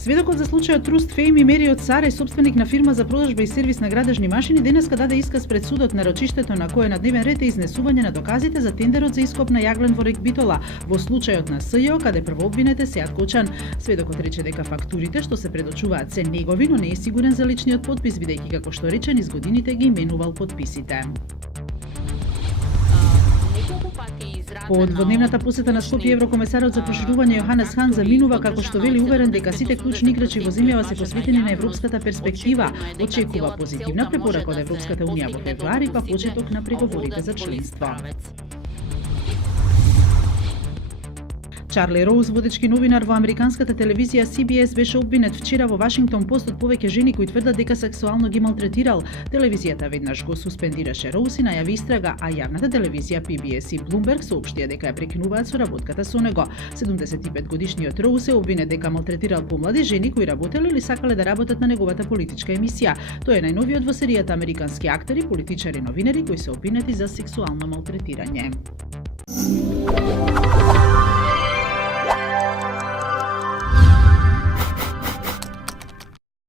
Сведокот за случајот Trust Fame и Мериот Царе, собственик на фирма за продажба и сервис на градежни машини, денеска даде исказ пред судот на рочиштето на кое на дневен ред е изнесување на доказите за тендерот за ископ на јаглен во рек Битола во случајот на СЈО, каде првообвинет е Сеат Кочан. Сведокот рече дека фактурите што се предочуваат се негови, но не е сигурен за личниот подпис, бидејќи како што рече низ годините ги именувал подписите. По дводневната посета на Скопје, еврокомесарот за проширување Јоханес Хан заминува како што вели уверен дека сите клучни играчи во земјава се посветени на европската перспектива. Очекува позитивна препорака од Европската унија во февруари, па почеток на преговорите за членство. Чарли Роуз, водечки новинар во американската телевизија CBS, беше обвинет вчера во Вашингтон Пост од повеќе жени кои тврдат дека сексуално ги малтретирал. Телевизијата веднаш го суспендираше Роуз и најави истрага, а јавната телевизија PBS и Bloomberg соопштија дека ја прекинуваат соработката со него. 75 годишниот Роуз е обвинет дека малтретирал помлади жени кои работеле или сакале да работат на неговата политичка емисија. Тој е најновиот во серијата американски актери, политичари и новинари кои се обвинети за сексуално малтретирање.